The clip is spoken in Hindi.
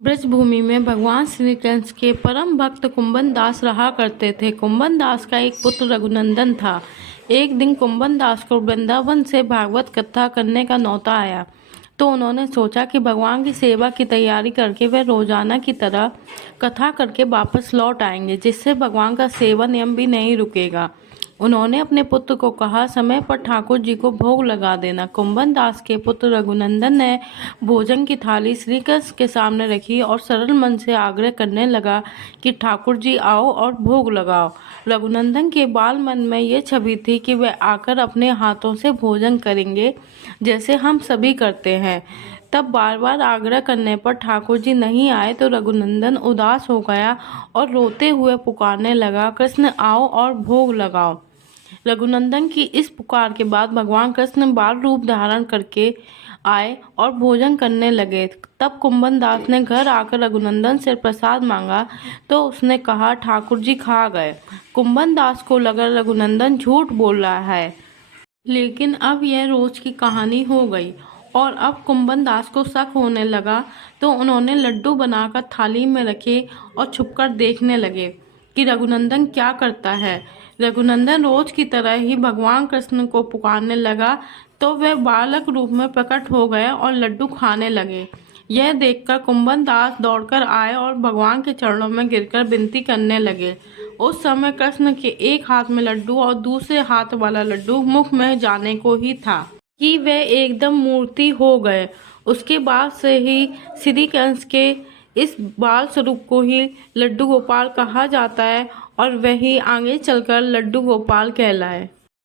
ब्रजभूमि में भगवान श्री कृष्ण के परम भक्त कुंभन दास रहा करते थे। कुंभन दास का एक पुत्र रघुनंदन था। एक दिन कुंभन दास को वृंदावन से भागवत कथा करने का न्योता आया, तो उन्होंने सोचा कि भगवान की सेवा की तैयारी करके वे रोजाना की तरह कथा करके वापस लौट आएंगे, जिससे भगवान का सेवा नियम भी नहीं रुकेगा। उन्होंने अपने पुत्र को कहा, समय पर ठाकुर जी को भोग लगा देना। कुंभन दास के पुत्र रघुनंदन ने भोजन की थाली श्री कृष्ण के सामने रखी और सरल मन से आग्रह करने लगा कि ठाकुर जी आओ और भोग लगाओ। रघुनंदन के बाल मन में ये छवि थी कि वे आकर अपने हाथों से भोजन करेंगे, जैसे हम सभी करते हैं। तब बार बार आग्रह करने पर ठाकुर जी नहीं आए तो रघुनंदन उदास हो गया और रोते हुए पुकारने लगा, कृष्ण आओ और भोग लगाओ। रघुनंदन की इस पुकार के बाद भगवान कृष्ण बाल रूप धारण करके आए और भोजन करने लगे। तब कुंभन दास ने घर आकर रघुनंदन से प्रसाद मांगा, तो उसने कहा, ठाकुर जी खा गए। कुंभन दास को लगा रघुनंदन झूठ बोल रहा है, लेकिन अब यह रोज की कहानी हो गई और अब कुंभन दास को शक होने लगा। तो उन्होंने लड्डू बनाकर थाली में रखे और छुपकर देखने लगे कि रघुनंदन क्या करता है। रघुनंदन रोज की तरह ही भगवान कृष्ण को पुकारने लगा, तो वे बालक रूप में प्रकट हो गए और लड्डू खाने लगे। यह देखकर कुंभन दास दौड़कर आए और भगवान के चरणों में गिरकर विनती करने लगे। उस समय कृष्ण के एक हाथ में लड्डू और दूसरे हाथ वाला लड्डू मुख में जाने को ही था कि वे एकदम मूर्ति हो गए। उसके बाद से ही श्री कृष्ण के इस बाल स्वरूप को ही लड्डू गोपाल कहा जाता है और वही आगे चलकर लड्डू गोपाल कहलाए।